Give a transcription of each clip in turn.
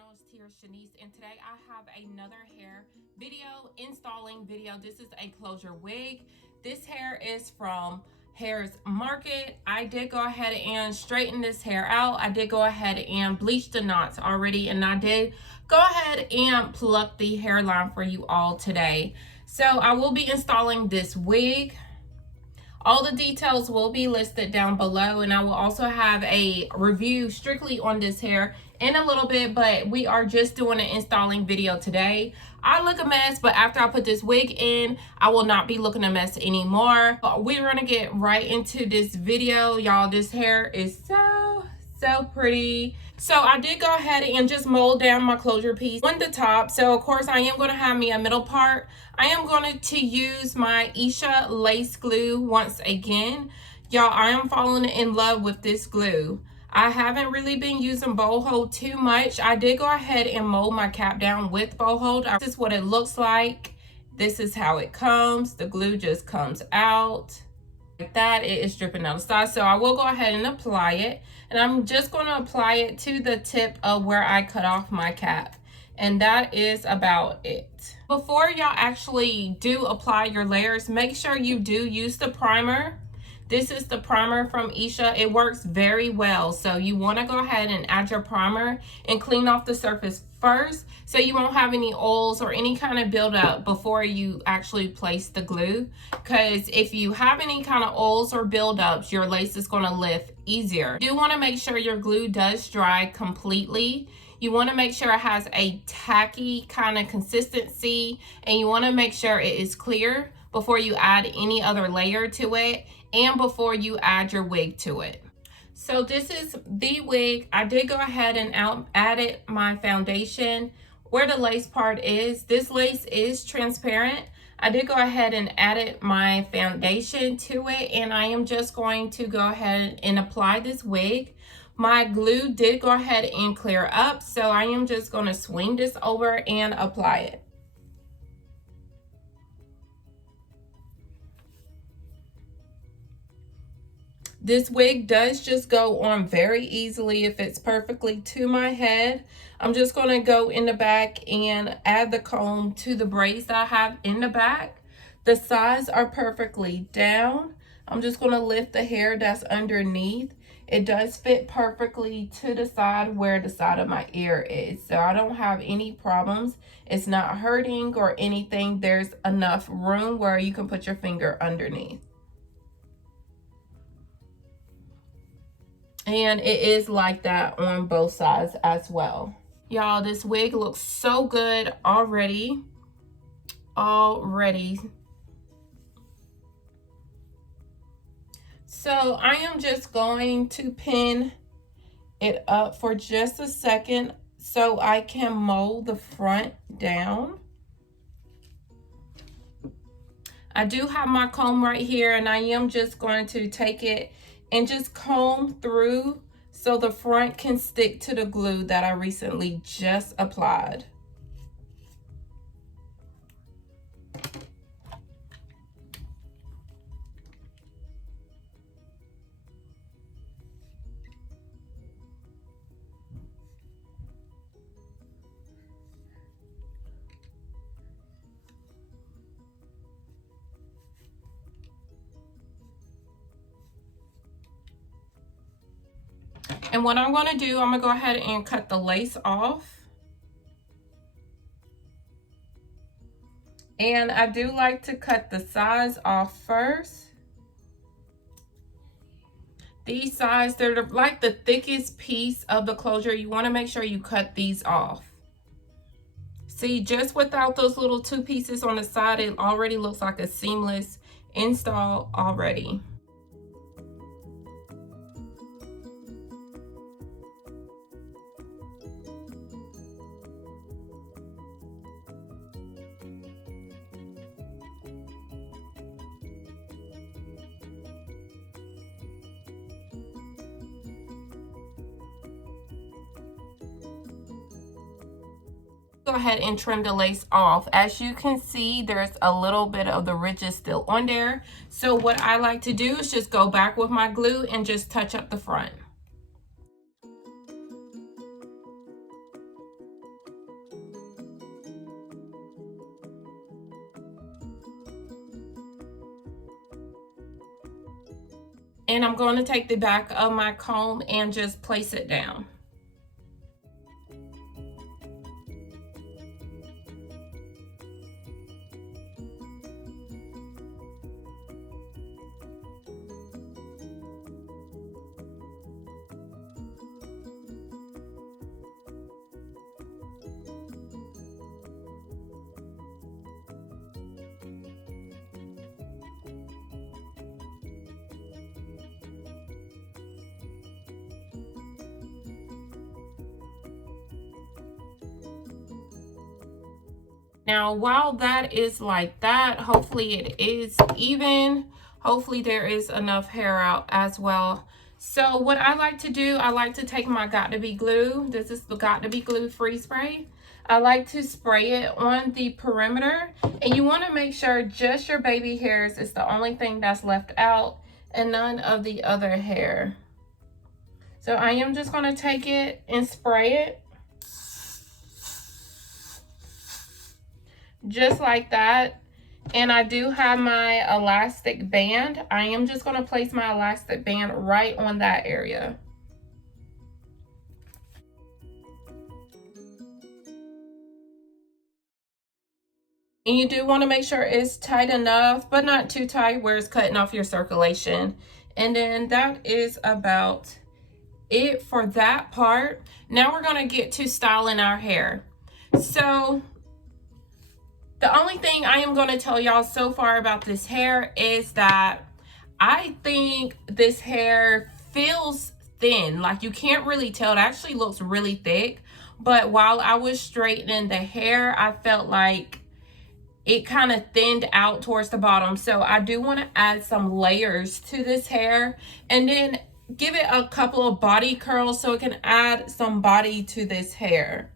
channel. It's TearaShanice, and today I have another hair installing video. This is a closure wig. This hair is from Hairsmarket. I did go ahead and straighten this hair out. I did go ahead and bleach the knots already, and I did go ahead and pluck the hairline for you all today. So I will be installing this wig. All the details will be listed down below, and I will also have a review strictly on this hair in a little bit, but we are just doing an installing video today. I look a mess, but after I put this wig in, I will not be looking a mess anymore. We're gonna get right into this video, y'all. This hair is so pretty. So I did go ahead and just mold down my closure piece on the top. So of course I am going to have me a middle part. I am going to use my Isha lace glue once again. Y'all, I am falling in love with this glue. I haven't really been using bow hold too much. I did go ahead and mold my cap down with bow hold. This is what it looks like. This is how it comes. The glue just comes out like that. It is dripping down the side. So I will go ahead and apply it. And I'm just going to apply it to the tip of where I cut off my cap. And that is about it. Before y'all actually do apply your layers, make sure you do use the primer. This is the primer from Isha. It works very well. So you want to go ahead and add your primer and clean off the surface first, so you won't have any oils or any kind of buildup before you actually place the glue. Because if you have any kind of oils or buildups, your lace is going to lift easier. You want to make sure your glue does dry completely. You want to make sure it has a tacky kind of consistency, and you want to make sure it is clear before you add any other layer to it and before you add your wig to it. So this is the wig. I did go ahead and added my foundation where the lace part is. This lace is transparent. I did go ahead and added my foundation to it, and I am just going to go ahead and apply this wig. My glue did go ahead and clear up, so I am just going to swing this over and apply it. This wig does just go on very easily. It fits perfectly to my head. I'm just going to go in the back and add the comb to the braids that I have in the back. The sides are perfectly down. I'm just going to lift the hair that's underneath. It does fit perfectly to the side where the side of my ear is. So I don't have any problems. It's not hurting or anything. There's enough room where you can put your finger underneath. And it is like that on both sides as well. Y'all, this wig looks so good already. So I am just going to pin it up for just a second so I can mold the front down. I do have my comb right here, and I am just going to take it and just comb through so the front can stick to the glue that I recently just applied. And what I'm going to do, I'm going to go ahead and cut the lace off. And I do like to cut the sides off first. These sides, they're like the thickest piece of the closure. You want to make sure you cut these off. See, just without those little two pieces on the side, it already looks like a seamless install already. Go ahead and trim the lace off. As you can see, there's a little bit of the ridges still on there. So what I like to do is just go back with my glue and just touch up the front. And I'm going to take the back of my comb and just place it down. Now, while that is like that, hopefully it is even. Hopefully there is enough hair out as well. So what I like to do, I like to take my Got to Be glue. This is the Got to Be glue free spray. I like to spray it on the perimeter. And you want to make sure just your baby hairs is the only thing that's left out and none of the other hair. So I am just going to take it and spray it. Just like that. And I do have my elastic band. I am just going to place my elastic band right on that area. And you do want to make sure it's tight enough, but not too tight where it's cutting off your circulation. And then that is about it for that part. Now we're going to get to styling our hair. So the only thing I am going to tell y'all so far about this hair is that I think this hair feels thin. Like you can't really tell. It actually looks really thick. But while I was straightening the hair, I felt like it kind of thinned out towards the bottom. So I do want to add some layers to this hair and then give it a couple of body curls so it can add some body to this hair.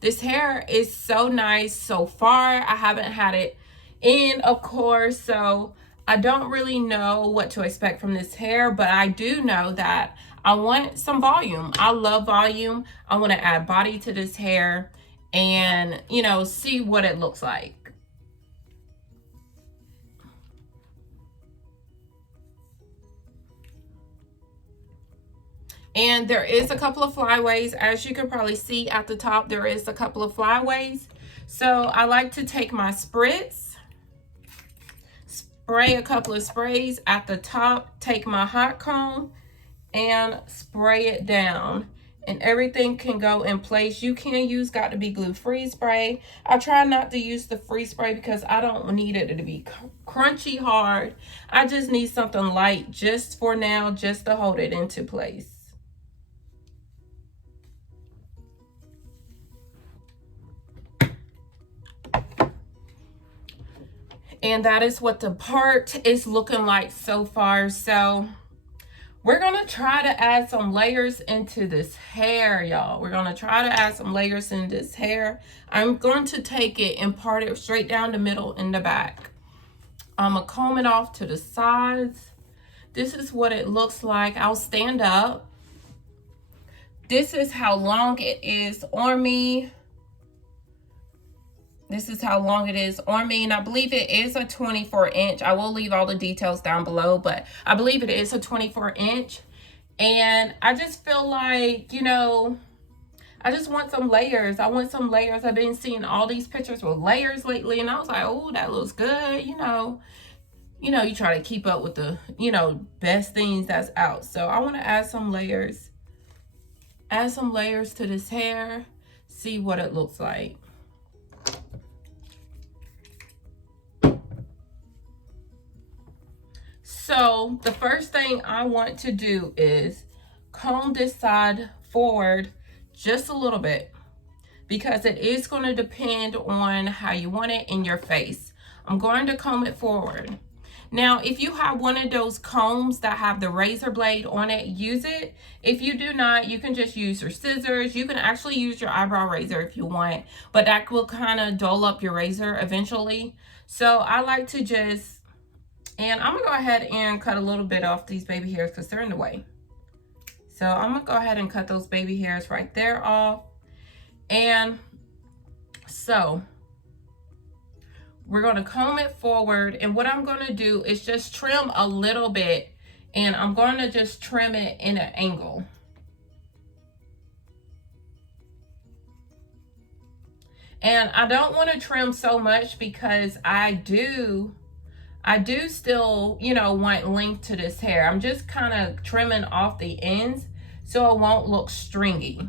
This hair is so nice so far. I haven't had it in, of course, so I don't really know what to expect from this hair, but I do know that I want some volume. I love volume. I want to add body to this hair and, you know, see what it looks like. And there is a couple of flyaways. As you can probably see at the top, there is a couple of flyaways. So I like to take my spritz, spray a couple of sprays at the top, take my hot comb and spray it down. And everything can go in place. You can use Got to Be glue free spray. I try not to use the free spray because I don't need it to be crunchy hard. I just need something light just for now, just to hold it into place. And that is what the part is looking like so far. So we're going to try to add some layers into this hair, y'all. We're going to try to add some layers in this hair. I'm going to take it and part it straight down the middle and the back. I'm going to comb it off to the sides. This is what it looks like. I'll stand up. This is how long it is on me. This is how long it is on me, and I believe it is a 24-inch. I will leave all the details down below, but I believe it is a 24-inch. And I just feel like, you know, I just want some layers. I want some layers. I've been seeing all these pictures with layers lately, and I was like, oh, that looks good, you know. You know, you try to keep up with the, you know, best things that's out. So I want to add some layers. Add some layers to this hair. See what it looks like. So the first thing I want to do is comb this side forward just a little bit because it is going to depend on how you want it in your face. I'm going to comb it forward. Now, if you have one of those combs that have the razor blade on it, use it. If you do not, you can just use your scissors. You can actually use your eyebrow razor if you want, but that will kind of dull up your razor eventually. So I like to just, and I'm going to go ahead and cut a little bit off these baby hairs because they're in the way. So I'm going to go ahead and cut those baby hairs right there off. And so we're going to comb it forward. And what I'm going to do is just trim a little bit And I'm going to just trim it in an angle. And I don't want to trim so much because I do still, you know, want length to this hair. I'm just kind of trimming off the ends so it won't look stringy.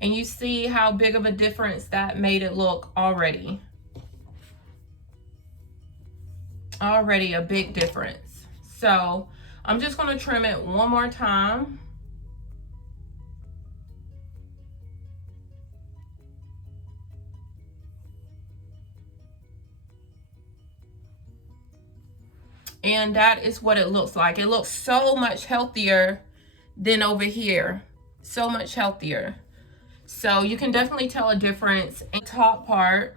And you see how big of a difference that made it look already. Already a big difference. So I'm just going to trim it one more time. And that is what it looks like. It looks so much healthier than over here. So much healthier. So you can definitely tell a difference in the top part,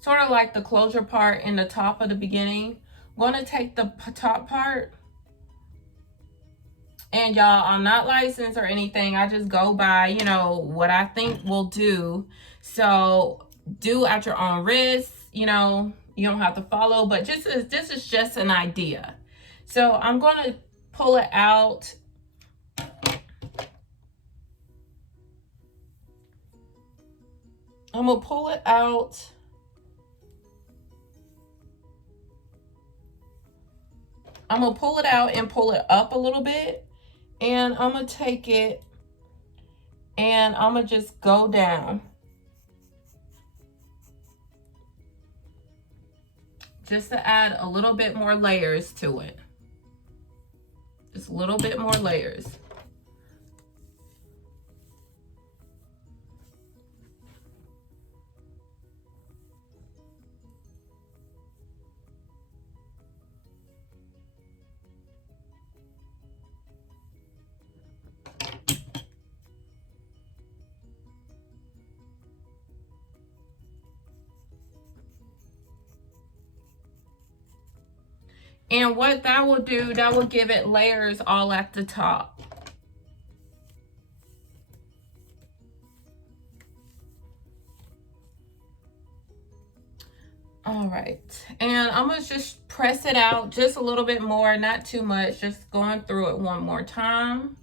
sort of like the closure part in the top of the beginning. I'm going to take the top part, and y'all, I'm not licensed or anything. I just go by, you know, what I think will do. So do at your own risk, you know, you don't have to follow, but this is just an idea. So I'm going to pull it out. I'm going to pull it out. I'm going to pull it out and pull it up a little bit. And I'm going to take it and I'm going to just go down. Just to add a little bit more layers to it. Just a little bit more layers. And what that will do, that will give it layers all at the top. All right, and I'm gonna just press it out just a little bit more, not too much, just going through it one more time.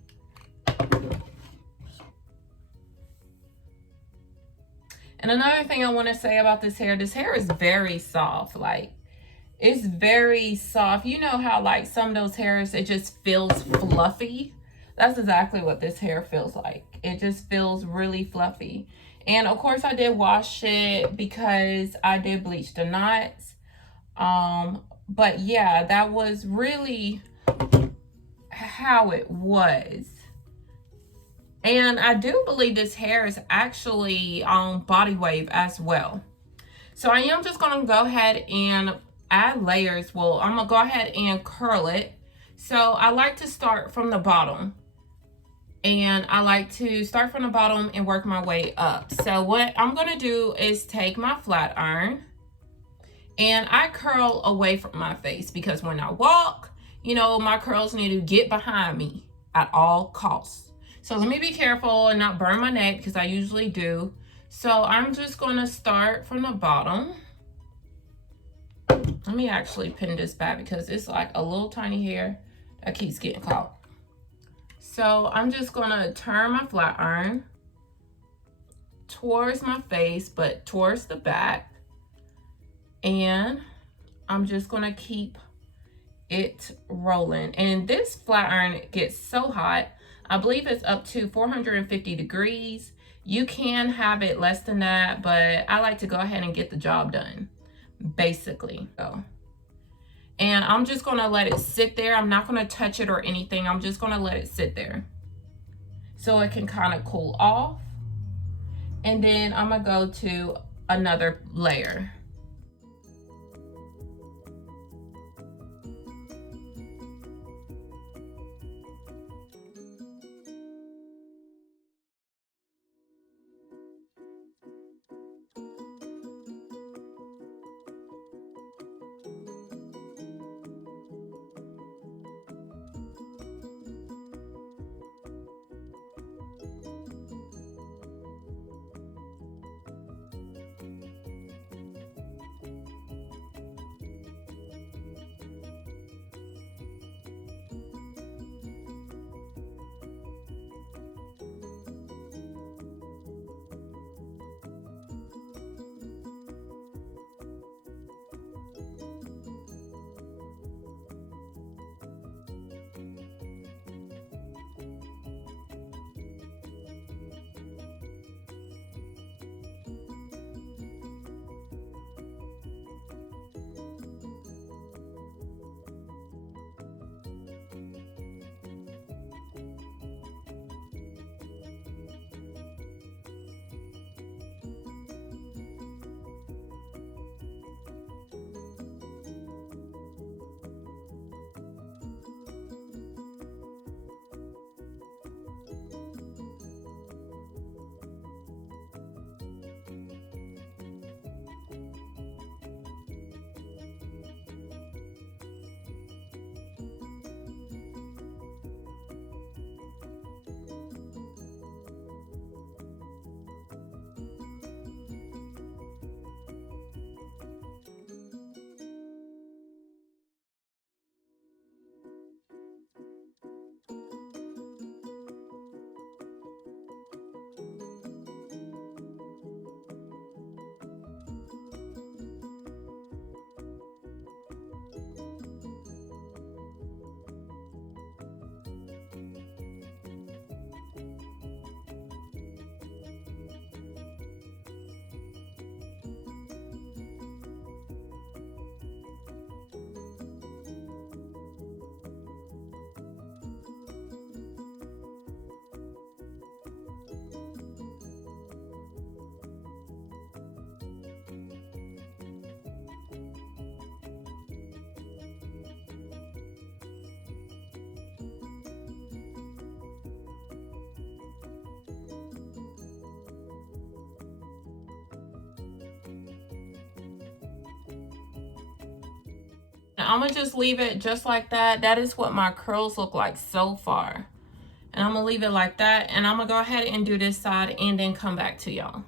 And another thing I want to say about this hair is very soft. Like, it's very soft. You know how like some of those hairs, it just feels fluffy? That's exactly what this hair feels like. It just feels really fluffy. And of course I did wash it because I did bleach the knots. But yeah, that was really how it was. And I do believe this hair is actually on body wave as well. So I am just going to go ahead and add layers. Well, I'm going to go ahead and curl it. So I like to start from the bottom. And I like to start from the bottom and work my way up. So what I'm going to do is take my flat iron and I curl away from my face because when I walk, you know, my curls need to get behind me at all costs. So let me be careful and not burn my neck because I usually do. So I'm just going to start from the bottom. Let me actually pin this back because it's like a little tiny hair that keeps getting caught. So I'm just going to turn my flat iron towards my face, but towards the back. And I'm just going to keep it rolling. And this flat iron gets so hot. I believe it's up to 450 degrees. You can have it less than that, but I like to go ahead and get the job done, basically. And I'm just going to let it sit there. I'm not going to touch it or anything. I'm just going to let it sit there so it can kind of cool off. And then I'm going to go to another layer. I'm gonna just leave it just like that. That is what my curls look like so far. And I'm gonna leave it like that, and I'm gonna go ahead and do this side and then come back to y'all.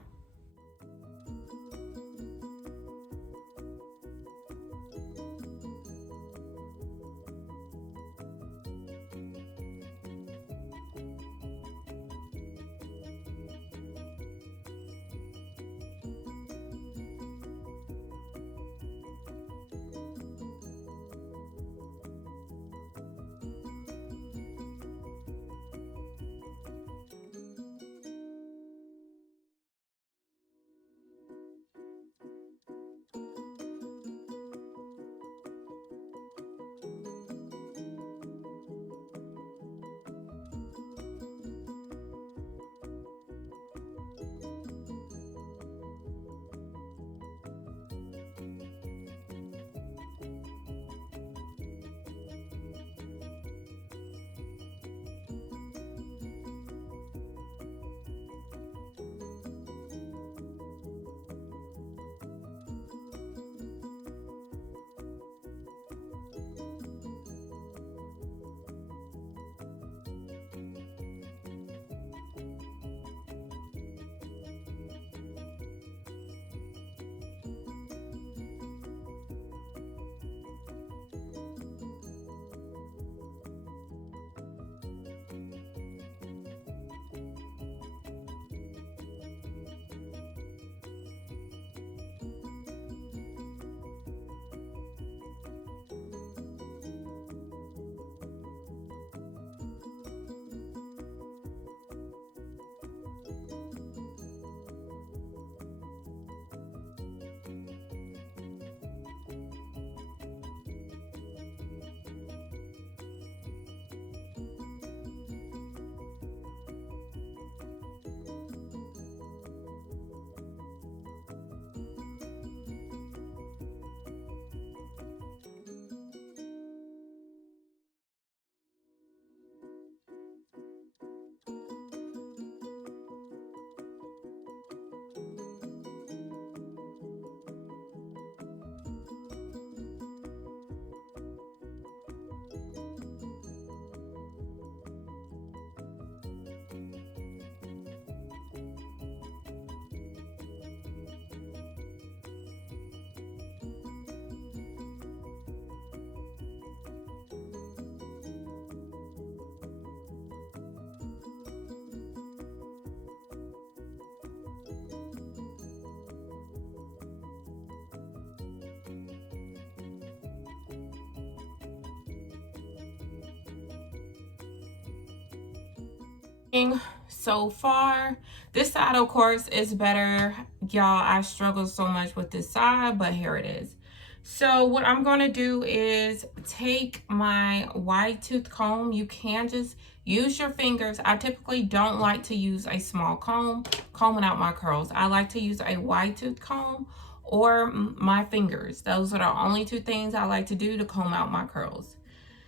So far, this side of course is better, y'all. I struggle so much with this side, but here it is. So what I'm going to do is take my wide tooth comb. You can just use your fingers. I typically don't like to use a small comb combing out my curls. I like to use a wide tooth comb or my fingers. Those are the only two things I like to do to comb out my curls.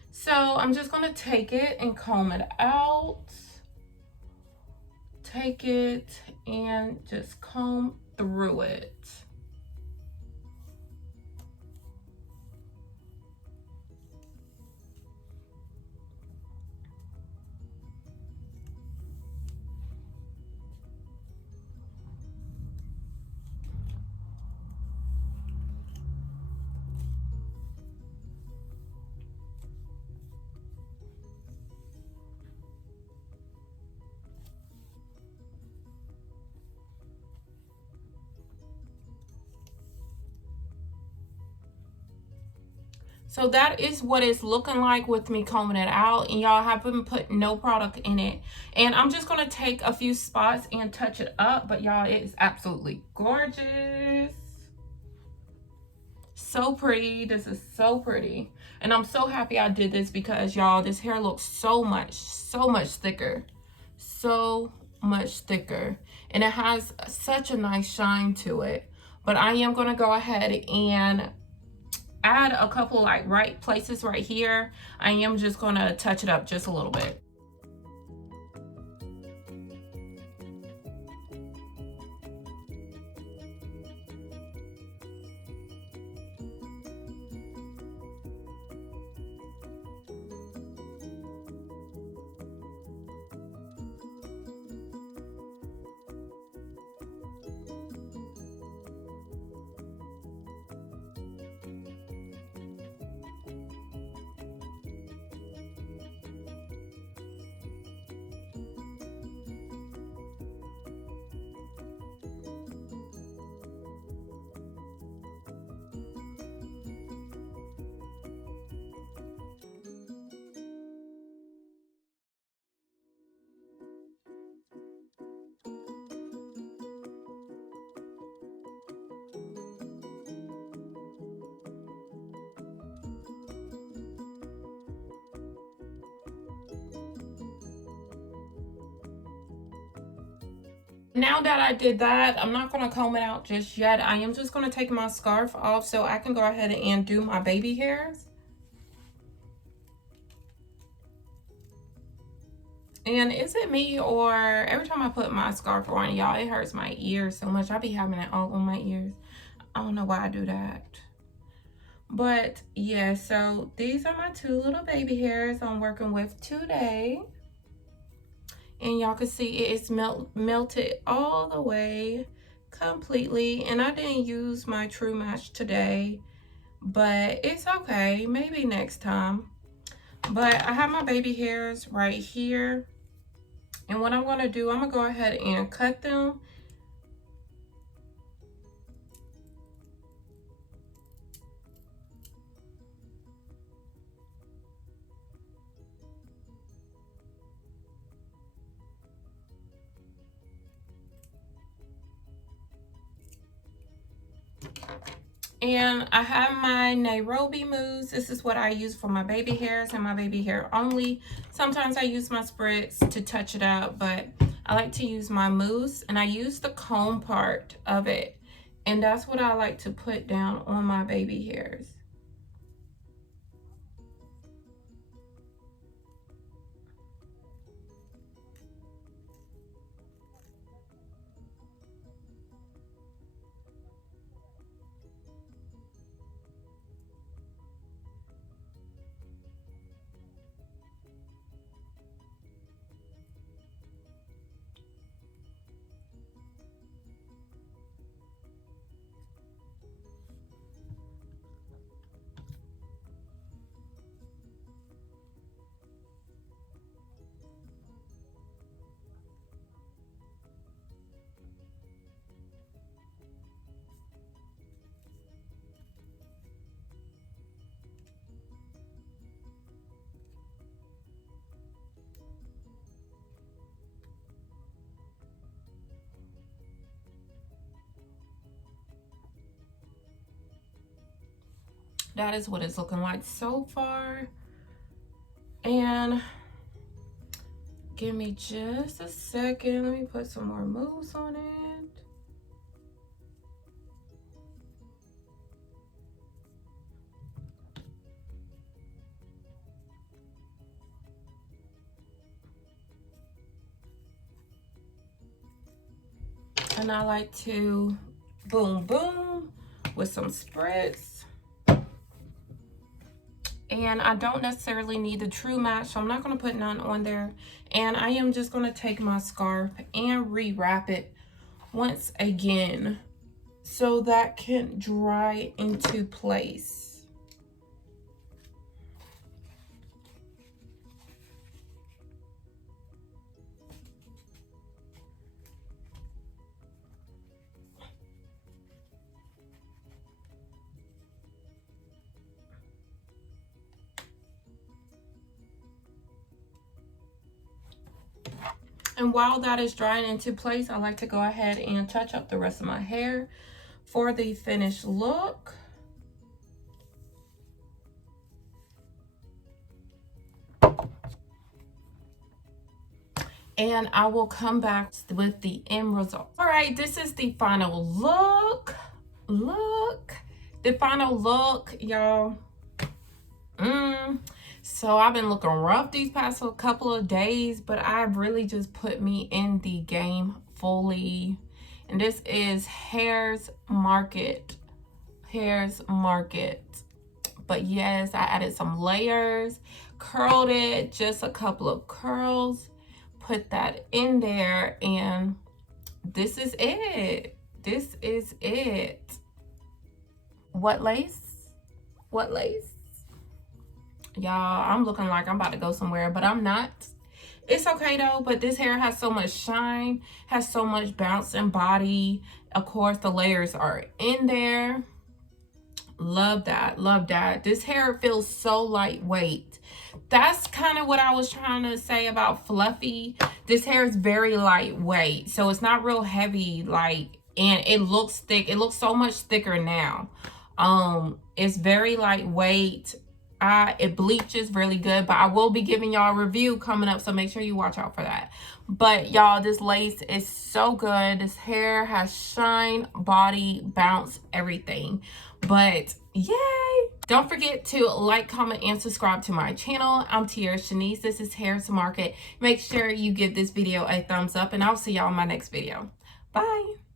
So I'm just going to take it and comb it out. Take it and just comb through it. So that is what it's looking like with me combing it out, and y'all haven't put no product in it. And I'm just going to take a few spots and touch it up, but y'all, it is absolutely gorgeous. So pretty. This is so pretty. And I'm so happy I did this because y'all, this hair looks so much thicker. So much thicker. And it has such a nice shine to it. But I am going to go ahead and add a couple like right places right here. I am just going to touch it up just a little bit. Now that I did that, I'm not going to comb it out just yet. I am just going to take my scarf off so I can go ahead and do my baby hairs. And is it me, or every time I put my scarf on, y'all, it hurts my ears so much. I be having it all on my ears. I don't know why I do that. But yeah, so these are my two little baby hairs I'm working with today. And y'all can see it is melted all the way completely. And I didn't use my True Match today, but it's okay, maybe next time. But I have my baby hairs right here, and what I'm going to do, I'm going to go ahead and cut them. And I have my Nairobi mousse. This is what I use for my baby hairs and my baby hair only. Sometimes I use my spritz to touch it up, but I like to use my mousse, and I use the comb part of it. And that's what I like to put down on my baby hairs. That is what it's looking like so far. And give me just a second. Let me put some more mousse on it. And I like to boom, boom with some spritz. And I don't necessarily need the True Match, so I'm not going to put none on there. And I am just going to take my scarf and re-wrap it once again so that can dry into place. And while that is drying into place, I like to go ahead and touch up the rest of my hair for the finished look. And I will come back with the end result. All right, this is the final look. The final look, y'all. So I've been looking rough these past couple of days, but I've really just put me in the game fully. And this is Hairsmarket. But yes, I added some layers, curled it, just a couple of curls, put that in there, and this is it. This is it. What lace? What lace? Y'all, I'm looking like I'm about to go somewhere, but I'm not. It's okay though, but this hair has so much shine, has so much bounce and body. Of course, the layers are in there. Love that, love that. This hair feels so lightweight. That's kind of what I was trying to say about fluffy. This hair is very lightweight, so it's not real heavy, like, and it looks thick. It looks so much thicker now. It's very lightweight. It bleaches really good, but I will be giving y'all a review coming up, so make sure you watch out for that. But y'all, this lace is so good. This hair has shine, body, bounce, everything. But yay! Don't forget to like, comment, and subscribe to my channel. I'm TearaShanice. This is Hairsmarket. Make sure you give this video a thumbs up, and I'll see y'all in my next video. Bye!